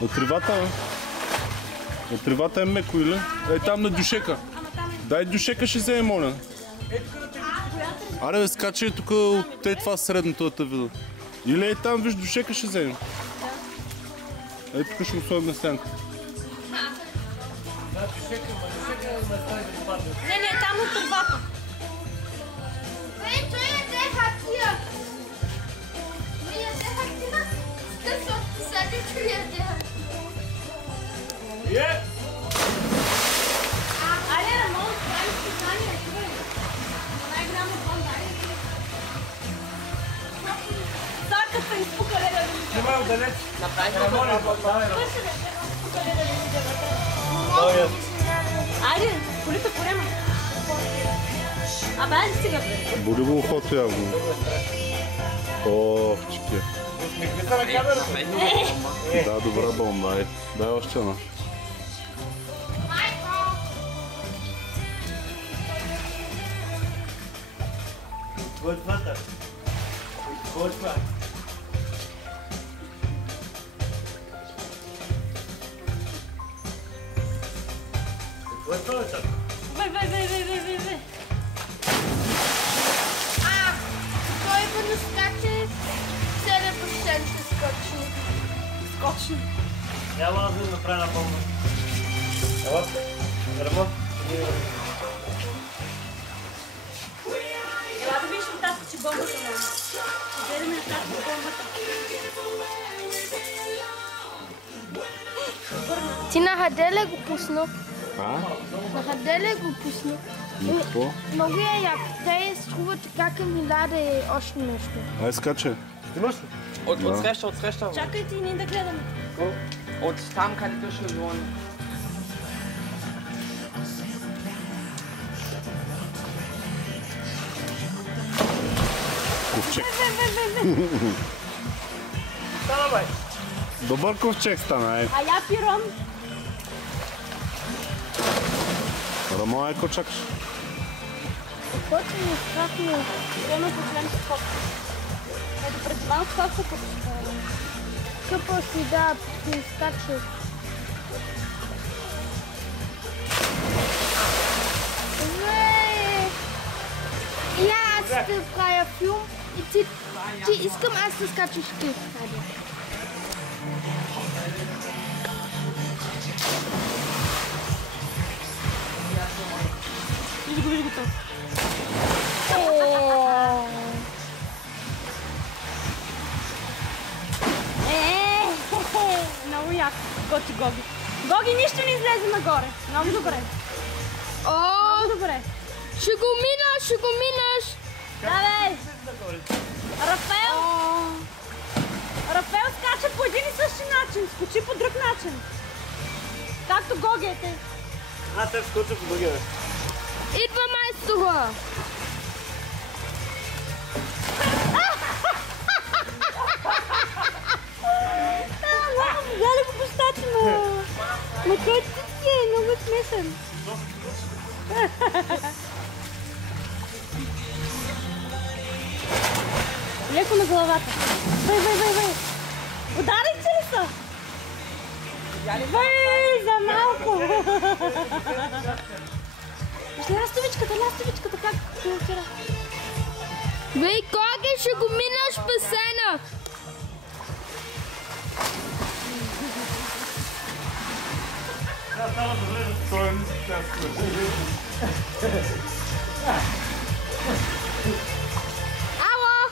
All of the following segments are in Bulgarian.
От тревата, бе. От тревата е меко, или? Ей, там на дюшека. Дай дюшека ще вземе, моля. Аре, бе, скачай тук от това средното да те вида. Или ей там, виж, дюшека ще вземе. Ей, тук ще го сложим на сянка. Не, там от тревата. Айде, Рамон, прави списание, чувай. Най-голямо план, дай. Саката изпука, леда да ми Снимай отдалеч. Рамон, Върши, бе, изпука, леда да ми дева. Айде, колите порема. Абе, айде стига, бе. Боли го ухото явно. Ох, чеки. усмихни се на камерата. Да, добра бомба, ай. Дай още една. Кой е това? Кой е това? Кой е това, чак? Бе. Той именно скача 7% скочи. Скочи. Няма да направя на бомба. Ела, Рамон. Ела да виж нататък, че бомбата няма. Гледаме нататък бомбата. Ти на хаделе го пусна. А? На хаделе го пусна. На какво? Много е як. Те струва така към ми даде още нещо. Ай, скачай. Снимаш ли? Отсреща. Чакайте и ние да гледаме. От там, където ще звъни. Ковчег. Стана, бай. Добър ковчег стана, ай. А я пирон. Рамо, ай, ко чакаш? Който ми е страхно. Време по член скок. Ето пред това скок се подчитава. Къпо си да ти скача. И аз ще правя филм и ти искам аз да скачаш ти. Хайде. Виж го то. Много яко. Готи Гоги. Гоги, нищо не излезе нагоре. Много добре. Много добре. Ще го минаш. Да, бе. Рафаел. Рафаел скача по един и същи начин. Скочи по друг начин. Както Гоги е те. Аз те скоча по другия. Идва майстора. Гледай по бащата на който ти е много смешен. Леко на главата. Бай. Ударите ли са? Бай, за малко. Виж ластовичката, как вчера. Бей, Гоги, ще го минаш басейна. Сега става добре да стоим. Ало!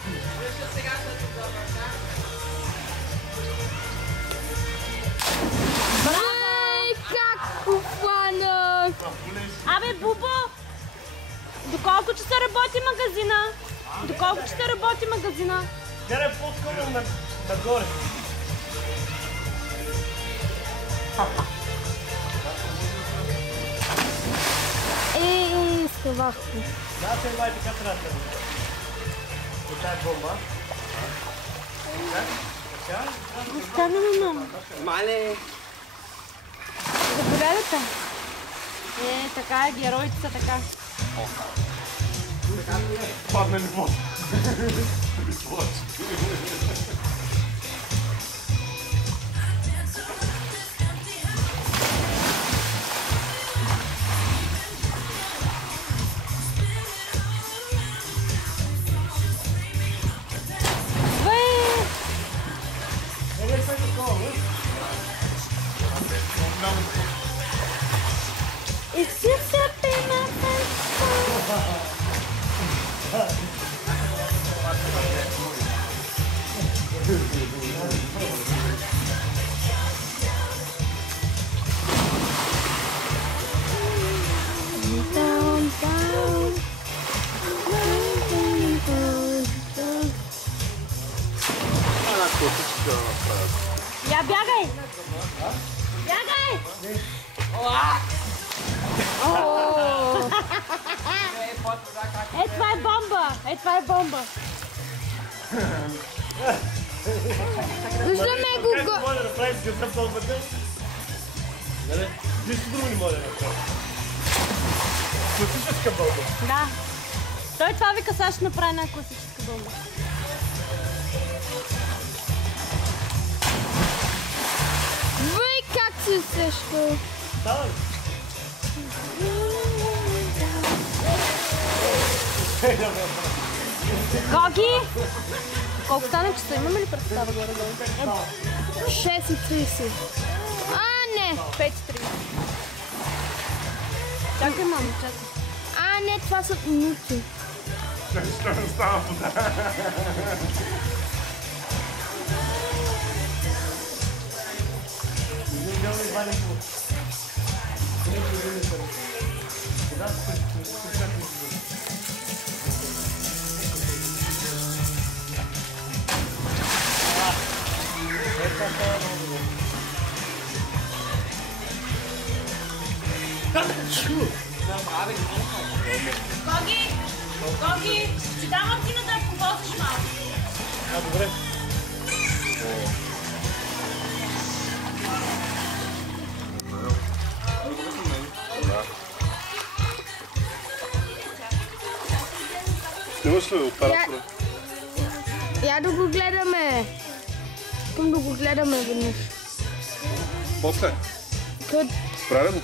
Бей, как го фанах! Абе, Бубо! Доколко часа работи магазина? Карай по-скоро нагоре. Скавахте. Да, се бай, така трябва да бъде. От тази бомба. Стана на мама. Мале. Заповядайте. Така е, героите са така. Падна ли вода? Я бягай! Бягай! Това е бомба! Това е бомба! Виждаме го. Как може да направим гъсъм толкова ден? Нали? Нищо друго не може да направим. Класическа бълба. Да. Той това вика, сега ще направи една класическа бомба. Вай как си също. Става ли? Гоги! Колко стана часа? Имаме ли представа горе-долу? 6:30. Не. 5:30. Чакай, мамо, чакай. Не, това са минути. Става вода. Гоги! Гоги! Ще дам Мартина да повозиш малко. Добре. Снимаш ли оператора? Я да го гледаме. Искам да го гледаме веднъж. После. Къд? Правилно.